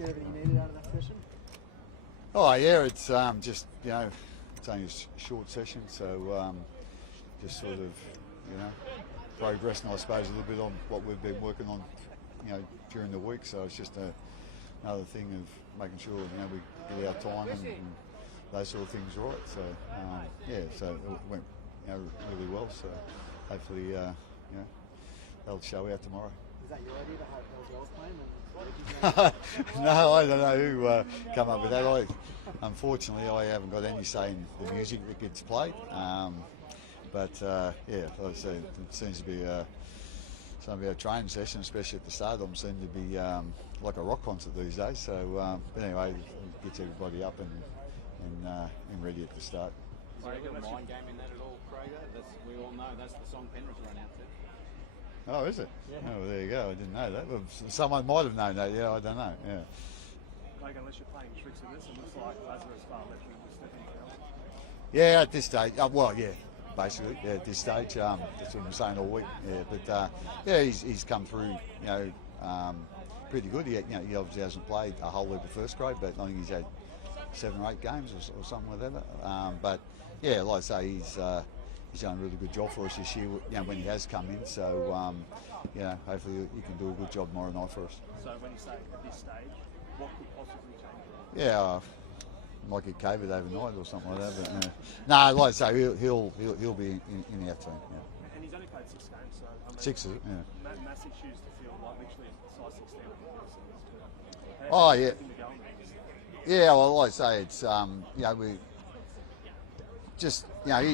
Get everything you needed out of that session? Oh yeah, it's just it's only a short session, so just sort of progressing, I suppose, a little bit on what we've been working on, during the week. So it's just another thing of making sure we get our time and those sort of things right. So so it went really well. So hopefully they'll show out tomorrow. Is that your idea to have Wells playing? No, I don't know who come up with that. Unfortunately, I haven't got any say in the music that gets played. But like I said, it seems to be a training session, especially at the stadium, seems to be like a rock concert these days. So but anyway, it gets everybody up and ready at the start. Is there a mind game in that at all, Craig? We all know that's the song Penrith run out to. Oh, is it? Yeah. Oh, there you go. I didn't know that. Well, someone might have known that. Yeah, I don't know. Yeah. Like, unless you're playing tricks with this, it looks like Lazarus far left wing with Stephen Bell. Yeah, at this stage. Basically, at this stage. That's what I'm saying all week. Yeah, but he's come through. Pretty good. He obviously hasn't played a whole heap of first grade, but I think he's had 7 or 8 games or something like that. But yeah, like I say, he's done a really good job for us this year. When he has come in, so hopefully he can do a good job tomorrow night for us. So when you say at this stage, what could possibly change? Yeah, might get COVID overnight or something like that. But no, like I say, he'll be in our team. Yeah. And he's only played 6 games, so I mean, 6 is it? Yeah. Massive shoes to fill, like literally size 16. Oh yeah. Yeah, well, like I say, it's we just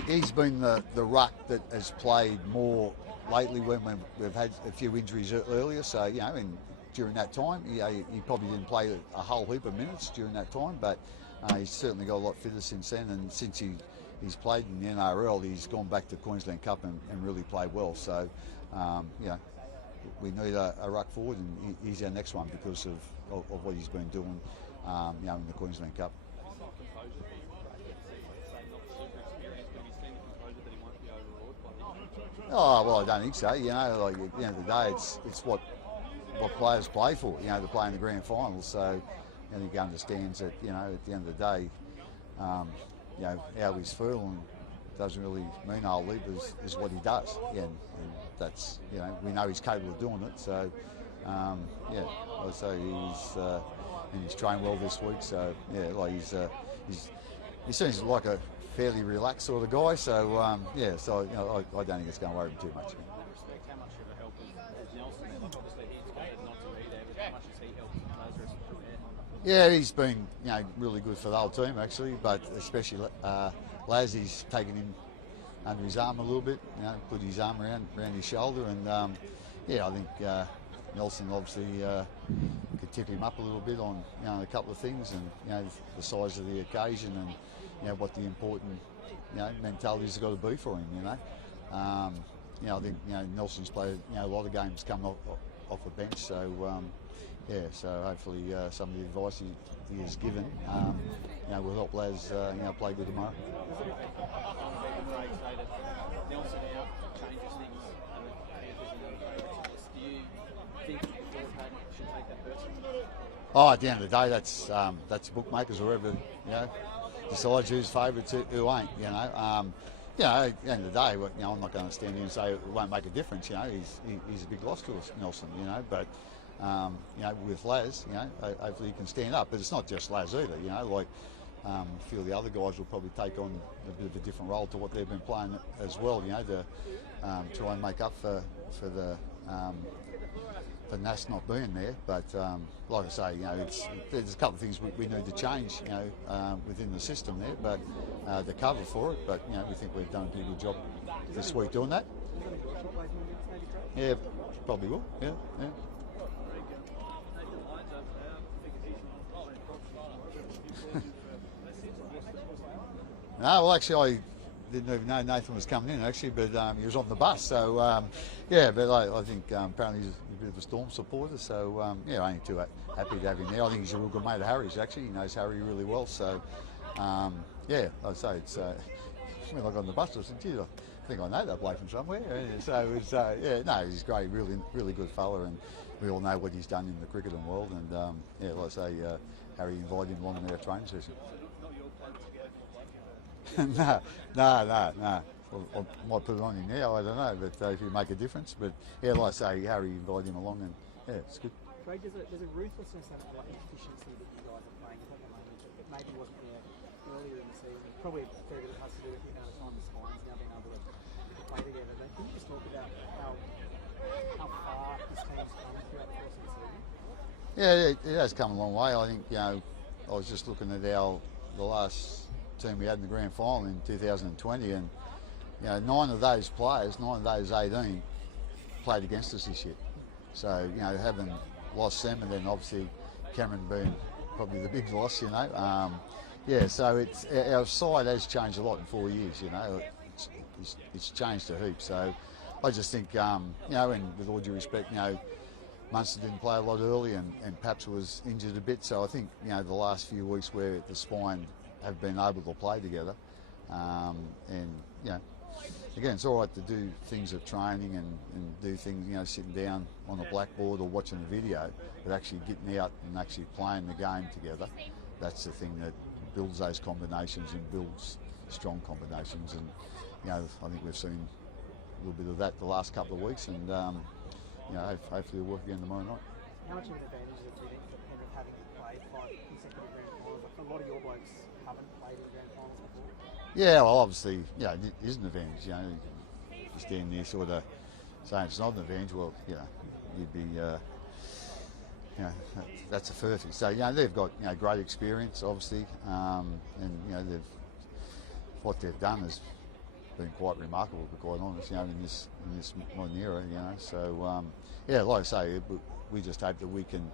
he's been the ruck that has played more lately when we've had a few injuries earlier. So and during that time, he probably didn't play a whole heap of minutes during that time, but he's certainly got a lot fitter since then. And since he's played in the NRL, he's gone back to Queensland Cup and really played well. So we need a ruck forward, and he's our next one because of what he's been doing in the Queensland Cup. Oh well, I don't think so. Like at the end of the day, it's what players play for. To play in the grand final. So I think he understands that. At the end of the day, how he's feeling doesn't really mean a whole heap is what he does. And that's we know he's capable of doing it. So I'd say he's trained well this week. So he seems like a fairly relaxed sort of guy, so I don't think it's going to worry him too much. How much of a help is Nelson? Obviously he's committed not to be there, but how much has he helped Lazarus prepare? Yeah, he's been really good for the whole team actually, but especially Lazzie's taken him under his arm a little bit, put his arm around his shoulder, and I think Nelson obviously could tip him up a little bit on a couple of things, and the size of the occasion and what the important mentalities have got to be for him. I think Nelson's played a lot of games coming off the bench, so so hopefully some of the advice he has given will help Laz play good tomorrow. Nelson out changes things and the Panthers and the favourites. Do you think George Hayden should take that personally? Oh, at the end of the day, that's bookmakers, whoever decides who's favourites, who ain't. At the end of the day, I'm not going to stand here and say it won't make a difference. He's a big loss to us, Nelson. But with Laz, hopefully he can stand up. But it's not just Laz either. A few of the other guys will probably take on a bit of a different role to what they've been playing as well. To try and make up for Nas not being there. But like I say, there's a couple of things we need to change, within the system there, but to cover for it. But we think we've done a pretty good job this week doing that. Yeah, probably will. Yeah. No, well, actually, I didn't even know Nathan was coming in, actually, but he was on the bus. So, but I think apparently he's a bit of a Storm supporter, so, only too happy to have him there. I think he's a real good mate of Harry's, actually. He knows Harry really well, so, I'd say it's, when I got on the bus, I said, geez, I think I know that bloke from somewhere. So, he's great, really, really good fella, and we all know what he's done in the cricketing world, and yeah, like I say, Harry invited him along in our training session. Not your bloke to get a good bloke. No. Well, I might put it on him now, I don't know, but if you make a difference. But yeah, like I say, Harry invited him along, and yeah, it's good. Craig, there's a ruthlessness and like efficiency that you guys are playing at the moment that maybe wasn't there earlier in the season. Probably a fair bit has to do with the amount of time the Spine's now been able to play together. But can you just talk about how far this team's come throughout the course of the season? Yeah, it has come a long way. I think, I was just looking at the last team we had in the grand final in 2020, and 9 of those players, 9 of those 18, played against us this year. So, having lost them, and then obviously Cameron being probably the big loss, yeah, so our side has changed a lot in 4 years, It's changed a heap. So I just think, and with all due respect, Munster didn't play a lot early, and Paps was injured a bit. So I think, the last few weeks where the Spine have been able to play together, again, it's all right to do things at training and do things, sitting down on a blackboard or watching a video, but actually getting out and actually playing the game together, that's the thing that builds those combinations and builds strong combinations. And, I think we've seen a little bit of that the last couple of weeks, and, hopefully it'll work again tomorrow night. How much of an advantage is it, do you think, for Penrith having played 5 consecutive grand finals? Like, a lot of your blokes haven't played in grand finals before. Yeah, well, obviously, it is an advantage. You stand there sort of saying it's not an advantage. Well, you'd be, that's a perfect. So, they've got great experience, obviously, and what they've done has been quite remarkable, to be quite honest. In this modern era, So, like I say, we just hope that we can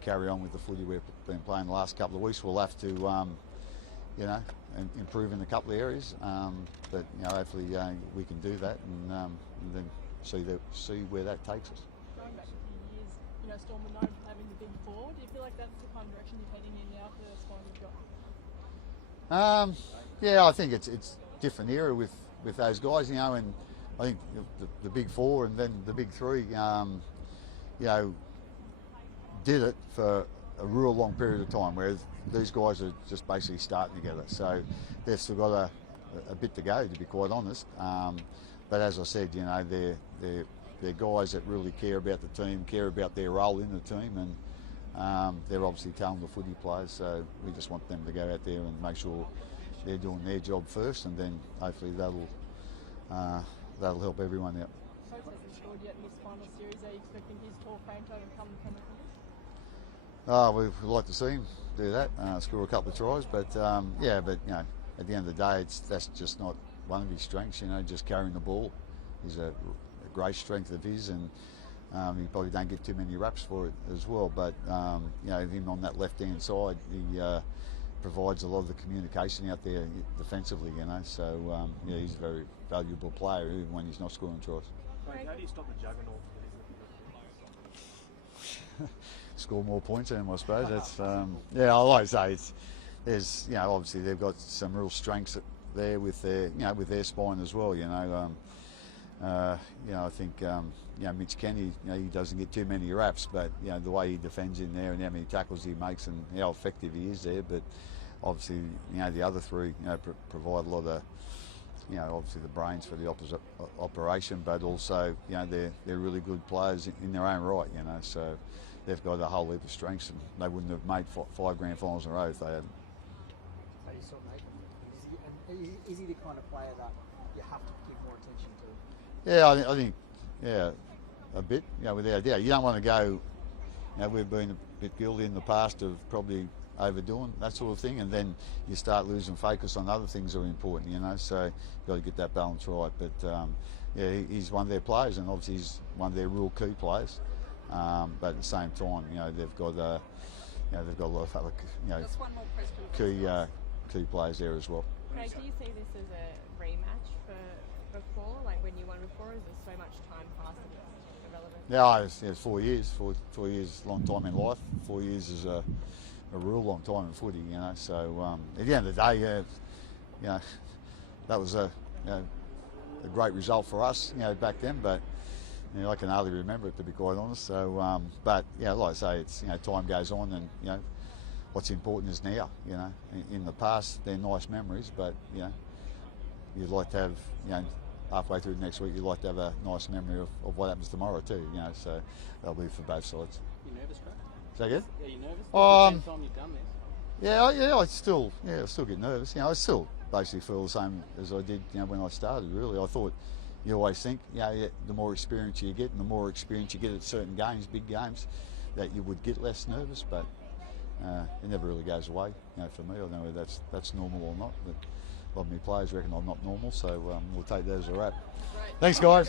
carry on with the footy we've been playing the last couple of weeks. We'll have to, and improve in a couple of areas, but hopefully we can do that, and then see where that takes us. Going back a few years, Storm were known for having the big four. Do you feel like that's the kind of direction you're heading in now for the Spine you've got? Yeah, I think it's a different era with those guys, and I think the big four and then the big three, did it for a real long period of time, whereas these guys are just basically starting together. So they've still got a bit to go, to be quite honest. But as I said, they're guys that really care about the team, care about their role in the team, and they're obviously talented footy players. So we just want them to go out there and make sure they're doing their job first, and then hopefully that'll help everyone out. Coach hasn't scored yet in this final series. Are you expecting his tall frame to overcome the Penrith? We'd like to see him do that, score a couple of tries, but at the end of the day, that's just not one of his strengths. Just carrying the ball is a great strength of his, and he probably don't get too many raps for it as well. But him on that left-hand side, he provides a lot of the communication out there defensively. So he's a very valuable player even when he's not scoring tries. How do you stop the juggernaut? Score more points in him, I suppose. That's I like to say there's obviously they've got some real strengths there with their Spine as well. I think Mitch Kenny, he doesn't get too many raps, but the way he defends in there and how many tackles he makes and how effective he is there. But obviously the other three provide a lot of obviously the brains for the operation, but also they're really good players in their own right. So they've got a whole heap of strengths, and they wouldn't have made 5 grand finals in a row if they hadn't. So you saw Nathan. Is he the kind of player that you have to give more attention to? Yeah, I think a bit, without a doubt. You don't want to go, we've been a bit guilty in the past of probably overdoing that sort of thing, and then you start losing focus on other things that are important, so you've got to get that balance right. But he's one of their players, and obviously he's one of their real key players. But at the same time, they've got a lot of other, Just one more question. key players there as well. Craig, do you see this as a rematch for before, like when you won before? Is there so much time passed that it's irrelevant? Yeah, it's 4 years. 4 years, long time in life. 4 years is a real long time in footy, So at the end of the day, that was a great result for us, back then. But I can hardly remember it, to be quite honest. So, but yeah, like I say, it's time goes on, and what's important is now. In the past they're nice memories, but you'd like to have halfway through next week, you'd like to have a nice memory of what happens tomorrow too. So that'll be for both sides. You nervous, Craig? Is that good? Yeah, you nervous? Um, Time you've done this. I still get nervous. I still basically feel the same as I did, when I started. Really, I thought you always think, the more experience you get, and the more experience you get at certain games, big games, that you would get less nervous. But it never really goes away. For me, I don't know whether that's normal or not. But a lot of my players reckon I'm not normal, so we'll take that as a wrap. Thanks, guys.